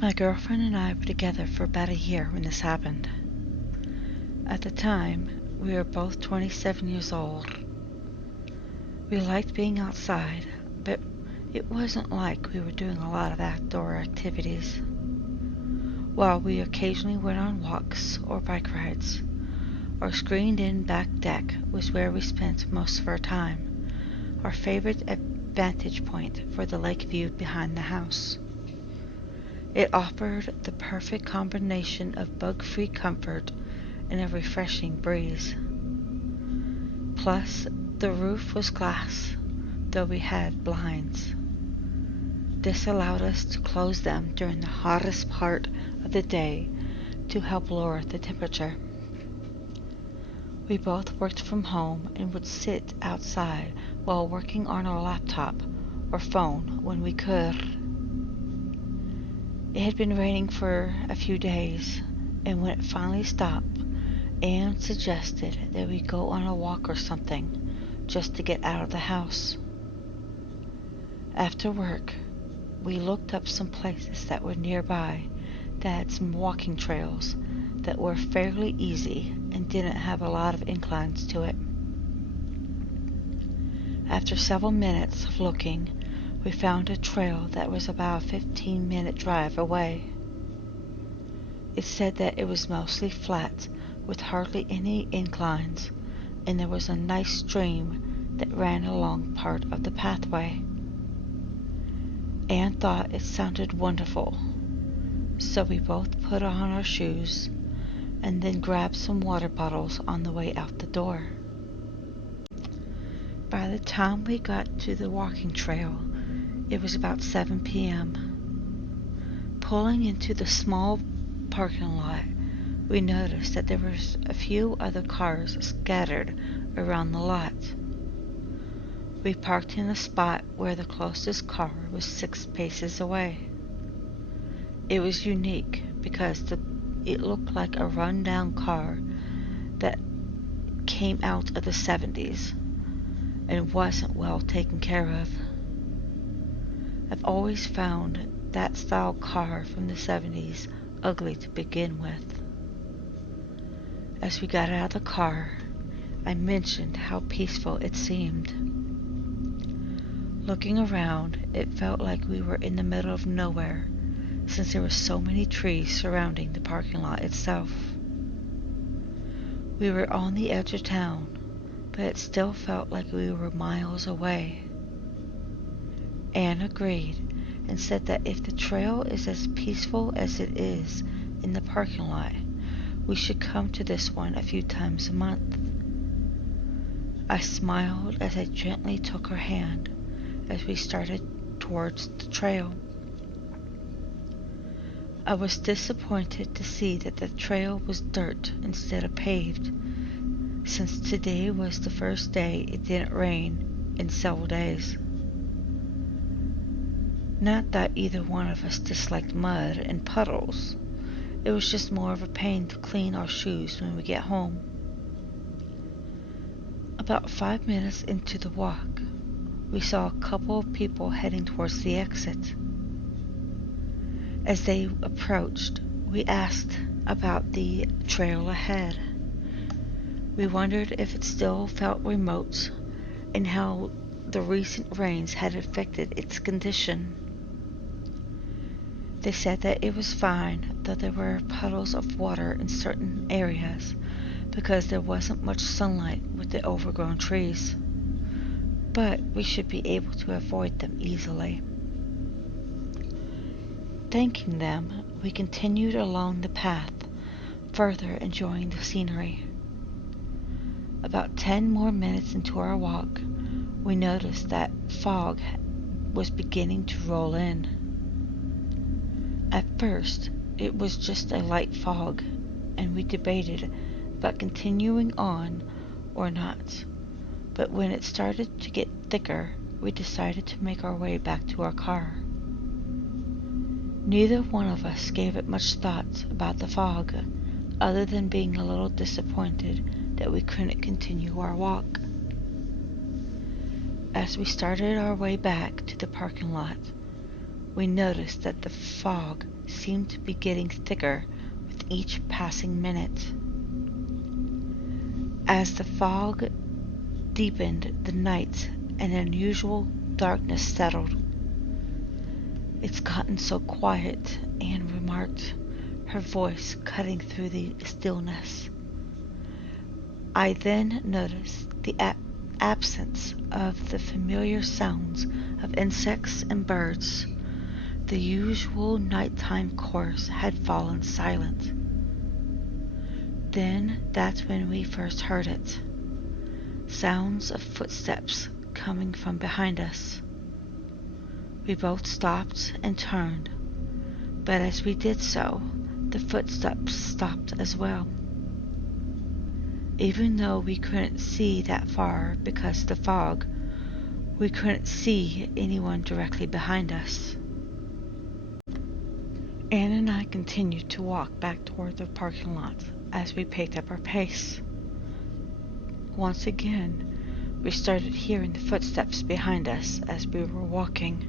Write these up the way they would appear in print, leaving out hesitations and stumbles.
My girlfriend and I were together for about a year when this happened. At the time, we were both 27 years old. We liked being outside, but it wasn't like we were doing a lot of outdoor activities. While we occasionally went on walks or bike rides, our screened-in back deck was where we spent most of our time, our favorite vantage point for the lake view behind the house. It offered the perfect combination of bug-free comfort and a refreshing breeze. Plus, the roof was glass, though we had blinds. This allowed us to close them during the hottest part of the day to help lower the temperature. We both worked from home and would sit outside while working on our laptop or phone when we could. It had been raining for a few days, and when it finally stopped, Anne suggested that we go on a walk or something, just to get out of the house. After work, we looked up some places that were nearby that had some walking trails that were fairly easy and didn't have a lot of inclines to it. After several minutes of looking, we found a trail that was about a 15-minute drive away. It said that it was mostly flat with hardly any inclines, and there was a nice stream that ran along part of the pathway. Anne thought it sounded wonderful, so we both put on our shoes and then grabbed some water bottles on the way out the door. By the time we got to the walking trail, it was about 7 p.m. Pulling into the small parking lot, we noticed that there was a few other cars scattered around the lot. We parked in a spot where the closest car was 6 paces away. It was unique because it looked like a run-down car that came out of the 70s and wasn't well taken care of. I've always found that style car from the 70s ugly to begin with. As we got out of the car, I mentioned how peaceful it seemed. Looking around, it felt like we were in the middle of nowhere, since there were so many trees surrounding the parking lot itself. We were on the edge of town, but it still felt like we were miles away. Anne agreed and said that if the trail is as peaceful as it is in the parking lot, we should come to this one a few times a month. I smiled as I gently took her hand as we started towards the trail. I was disappointed to see that the trail was dirt instead of paved, since today was the first day it didn't rain in several days. Not that either one of us disliked mud and puddles. It was just more of a pain to clean our shoes when we get home. About 5 minutes into the walk, we saw a couple of people heading towards the exit. As they approached, we asked about the trail ahead. We wondered if it still felt remote and how the recent rains had affected its condition. They said that it was fine, though there were puddles of water in certain areas because there wasn't much sunlight with the overgrown trees, but we should be able to avoid them easily. Thanking them, we continued along the path, further enjoying the scenery. About 10 more minutes into our walk, we noticed that fog was beginning to roll in. At first, it was just a light fog, and we debated about continuing on or not. But when it started to get thicker, we decided to make our way back to our car. Neither one of us gave it much thought about the fog, other than being a little disappointed that we couldn't continue our walk. As we started our way back to the parking lot, we noticed that the fog seemed to be getting thicker with each passing minute. As the fog deepened, the night and unusual darkness settled. "It's gotten so quiet," Anne remarked, her voice cutting through the stillness. I then noticed the absence of the familiar sounds of insects and birds. The usual nighttime chorus had fallen silent. Then that's when we first heard it. Sounds of footsteps coming from behind us. We both stopped and turned, but as we did so, the footsteps stopped as well. Even though we couldn't see that far because of the fog, we couldn't see anyone directly behind us. Anne and I continued to walk back toward the parking lot as we picked up our pace. Once again, we started hearing the footsteps behind us as we were walking.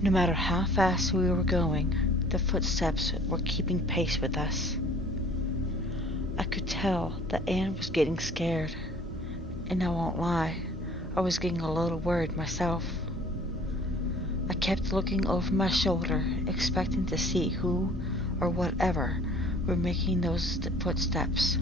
No matter how fast we were going, the footsteps were keeping pace with us. I could tell that Anne was getting scared, and I won't lie, I was getting a little worried myself. I kept looking over my shoulder, expecting to see who or whatever were making those footsteps.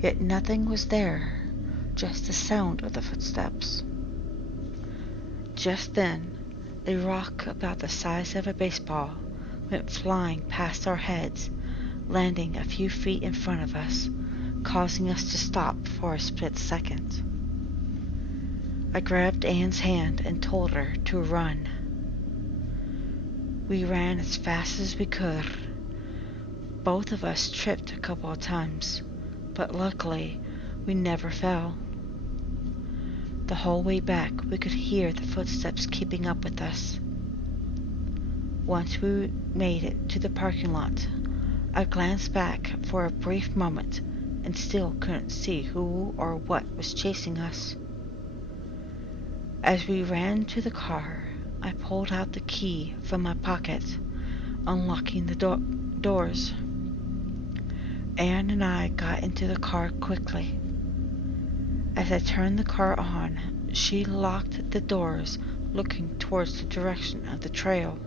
Yet nothing was there, just the sound of the footsteps. Just then, a rock about the size of a baseball went flying past our heads, landing a few feet in front of us, causing us to stop for a split second. I grabbed Anne's hand and told her to run. We ran as fast as we could. Both of us tripped a couple of times, but luckily we never fell. The whole way back we could hear the footsteps keeping up with us. Once we made it to the parking lot, I glanced back for a brief moment and still couldn't see who or what was chasing us. As we ran to the car, I pulled out the key from my pocket, unlocking the doors. Anne and I got into the car quickly. As I turned the car on, she locked the doors, looking towards the direction of the trail.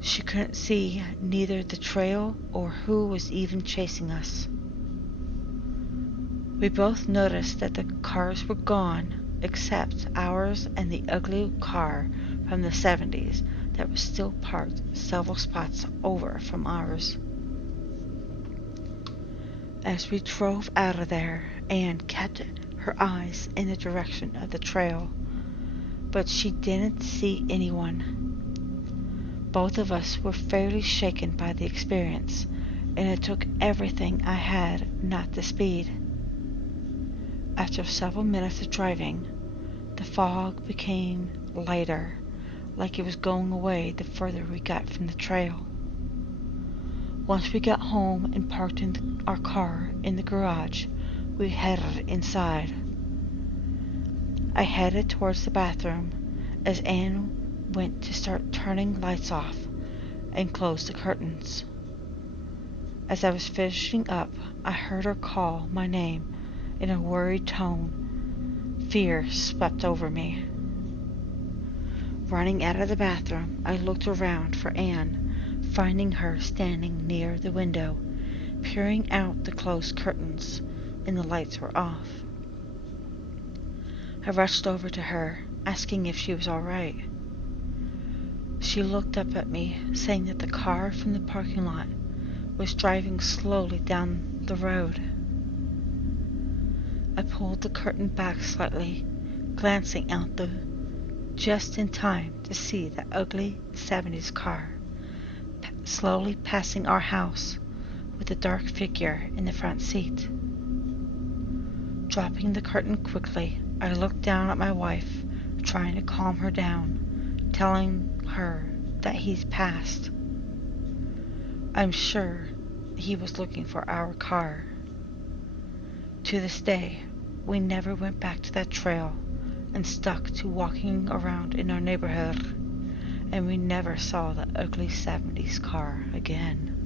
She couldn't see neither the trail or who was even chasing us. We both noticed that the cars were gone, except ours and the ugly car from the 70s that was still parked several spots over from ours. As we drove out of there, Anne kept her eyes in the direction of the trail, but she didn't see anyone. Both of us were fairly shaken by the experience, and it took everything I had not to speed. After several minutes of driving, the fog became lighter, like it was going away the further we got from the trail. Once we got home and parked our car in the garage, we headed inside. I headed towards the bathroom as Anne went to start turning lights off and close the curtains. As I was finishing up, I heard her call my name in a worried tone. Fear swept over me. Running out of the bathroom, I looked around for Anne, finding her standing near the window, peering out the closed curtains, and the lights were off. I rushed over to her, asking if she was all right. She looked up at me, saying that the car from the parking lot was driving slowly down the road. I pulled the curtain back slightly, glancing out just in time to see the ugly 70s car slowly passing our house with a dark figure in the front seat. Dropping the curtain quickly, I looked down at my wife, trying to calm her down, telling her that he's passed. I'm sure he was looking for our car. To this day, we never went back to that trail, and stuck to walking around in our neighborhood, and we never saw the ugly 70s car again.